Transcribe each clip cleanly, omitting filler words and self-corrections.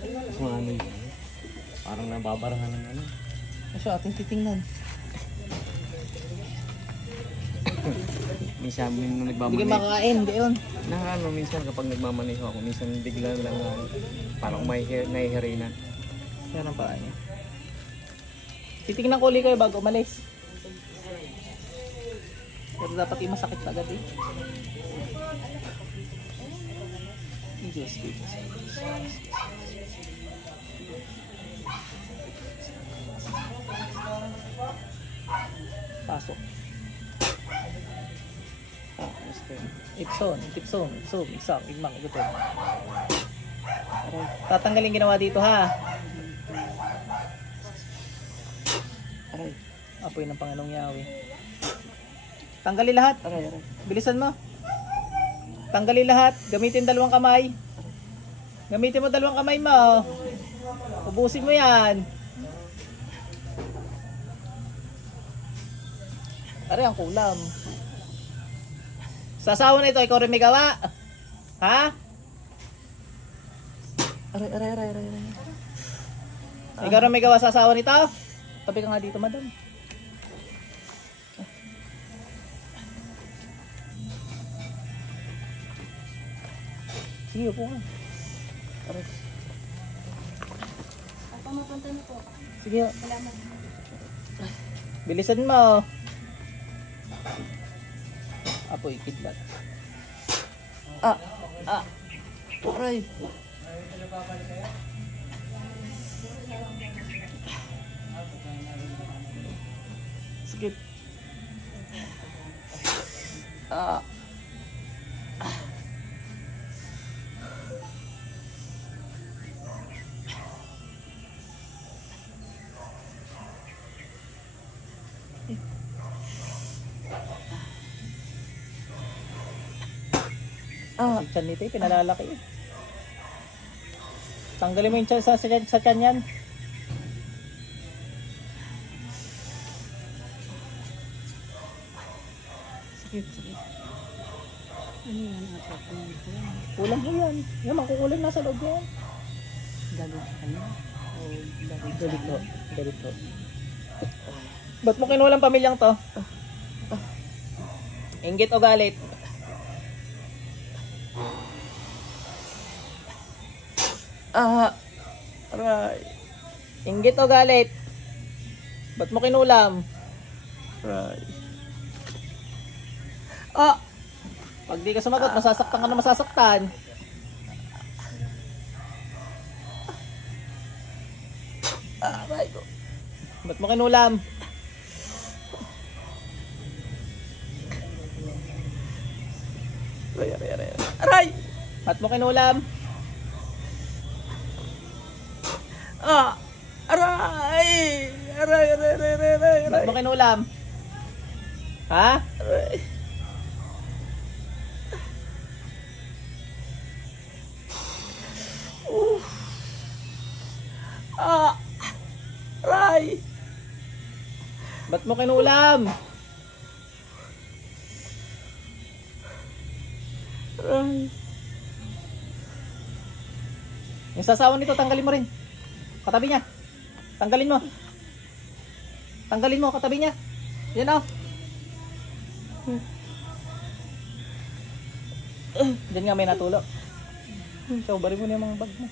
Mga ano yun. Parang nababarahan ng ano. Kasi ating titingnan. Minsan nung Hindi nagmamaneho. kayo makakain, gayon. Ano, minsan kapag nagmamaneho ako, minsan bigla lang parang may nahihirinan. Yan ang paraan niya. Titingnan ko ulit kayo bago umalis. Pero dapat yung masakit agad eh. Diyos, Diyos. Pasok. Ipson, isang, igmang, igutom. Tatanggalin ginawa dito ha. Aray, apoy ng Panginoong Yahweh. Tanggalin lahat. Aray. Bilisan mo. Tanggalin lahat. Gamitin dalawang kamay. Gamitin mo dalawang kamay mo. Ubusin mo yan. Aray, ang kulam. Sa asawa na ito, ikaw rin may gawa. Ha? Aray. Ikaw rin may gawa sa asawa nito? Tabi ka nga dito, madam. Sige, upo nga. Aray. Pamapunta na po. Sige. Salamat. Bilisan mo. Apoy, kidlat. Aray. Sakit. Tiyan nito eh, pinalalaki eh. Tanggalin mo yung tiyan sa tiyan yan. Sakit. Ano yan? Kulang mo yan. Yan, makukulang nasa loob yan. Galit ka na? Galit to. Ba't mo kinulang pamilyang to? Inggit o galit? Aray. Inggit o galit? Ba't mo kinulam? Aray. Pag di ka sumagot, masasaktan ka na masasaktan. Aray ko. Ba't mo kinulam? Aray! Ba't mo kinulam? Aray! Ba't mo kinulam? Ha? Aray. Aray! Ba't mo kinulam? Aray. Yung sasawan nito, tanggalin mo rin. Katabi niya. Tanggalin mo. Tanggalin mo, katabi niya. Yan o. Diyan nga may natulo. So, bari mo na yung mga bag mo.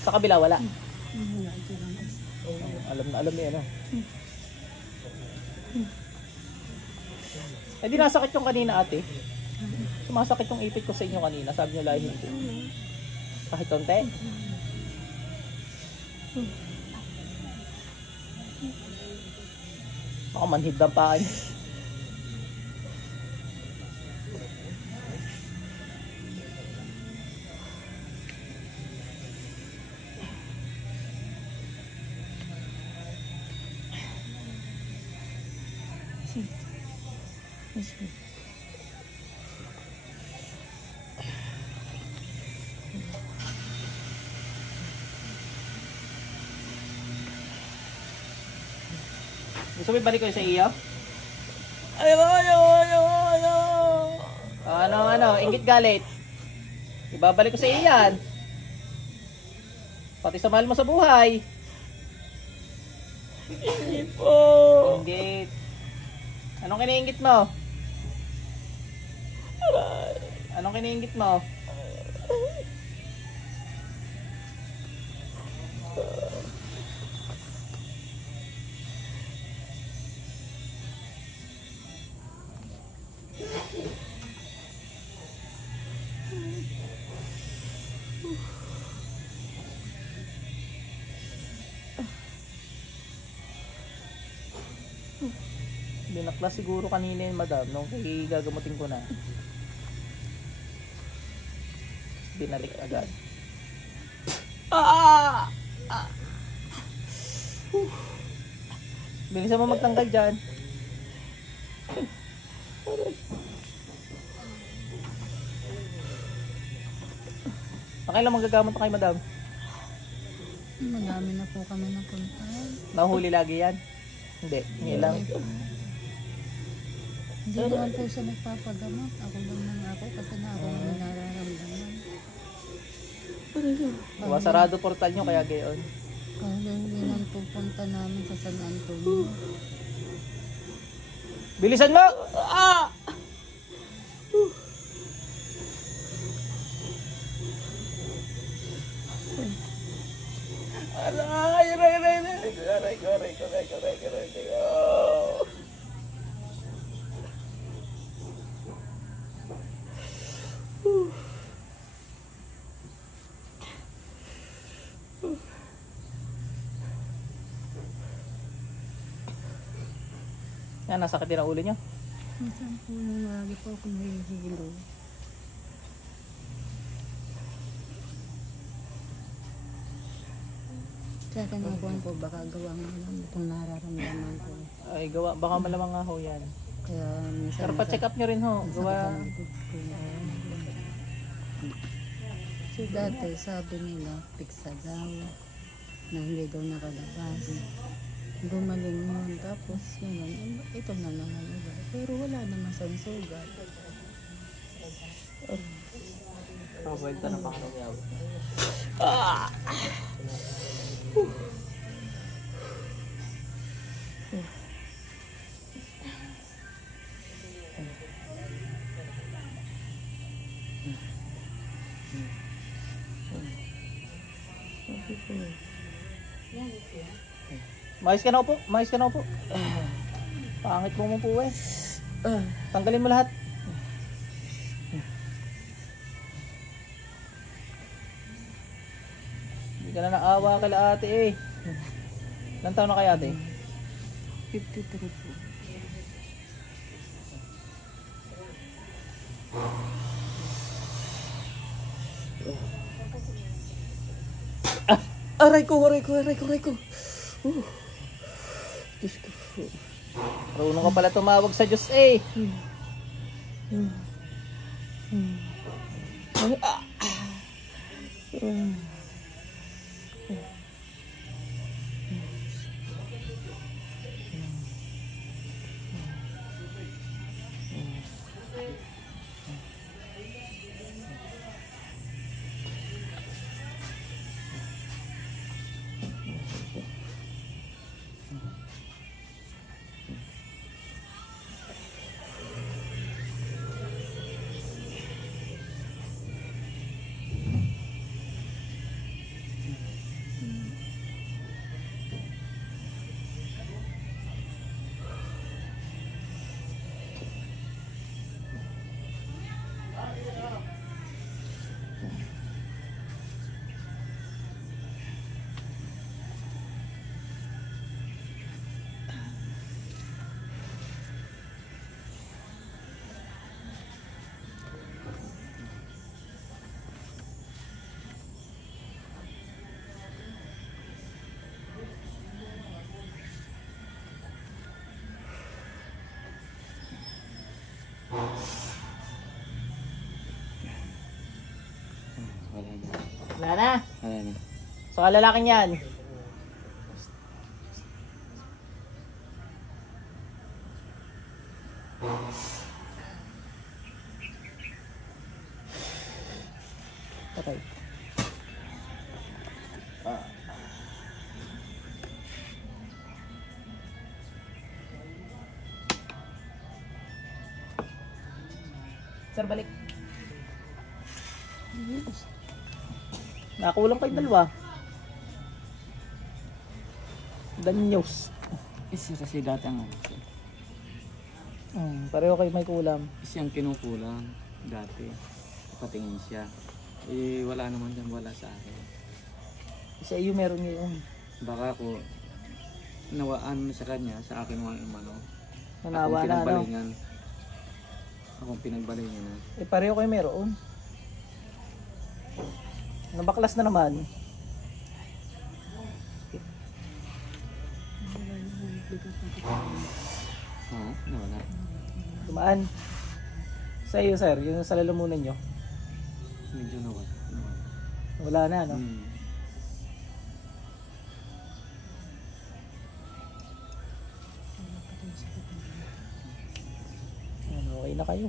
Sa kabila, wala. Alam niya, ano. Eh, di nasakit yung kanina, ate. Sumasakit yung ipit ko sa inyo kanina. Sabi niyo lahi hindi. Kahit konti. Baka manhid ng paa niya. Gusto mo ibalik ko sa iyo? Ayaw! Ano, inggit galit? Ibabalik ko sa iyo yan. Pati sa mahal mo sa buhay. Hindi po. Inggit. Anong kiniinggit mo? Anong kiniinggit mo? Binakla siguro kanina yun, madam, nung gagamutin ko na. Binalik agad. Bilisan mo magtanggal dyan. Pakailan magagamot na kayo, madam? Madami na po kami napunta. Nahuli lagi yan? Hindi, hindi lang. Hindi naman po siya nagpapagamot. Ako lang ako kasi na ako naman nararamdaman. Sarado portal nyo kaya gayon. Kaya hindi naman pupunta namin sa San Antonio. Bilisan mo! Aray! Yan, nasakit din ang ulo nyo. Minsan po yung lagi po ako nahihilo. Sa akin ang buwan po baka gawa nga lang itong nararamdaman ko. Ay, gawa. Baka malamang nga ho yan. Kaya minsan Pero pa-check up nyo rin ho. Gawa. So dati sabi nila piksa daw na hindi daw nakalabas. Gumaling yun. Tapos yun, ito na naman iba. Pero wala naman sa sugat. Pagwelta na pa kami yaw. Mais ka na upo. Mais ka na upo. Pangit mo po eh. Tanggalin mo lahat. Hindi ka na naawa kala ate eh. Ilang taon na kay ate? 53 po. Aray ko. Diyos ko. Marunong ka pala tumawag sa Diyos eh. Wala na. So kalalaking yan. Patay. Sir, balik. Nakakulang kayong dalawa. Danyos. Isa kasi dati ang Pareho kayo may kulam. siyang kinukulang dati. Patingin siya. Eh, wala naman dyan, wala sa akin. Sa iyo meron ngayon. Baka ako, nawaan sa kanya, sa akin walang imano. Nanawa na, ano? Akong pinagbalingan na. Eh, pareho kayo meron. Nabaklas na naman. Ha? Nawala. Dumaan. Sa iyo, sir, yung sa lalamunan nyo. Medyo nawala. Wala na, no? Ano, okay na kayo.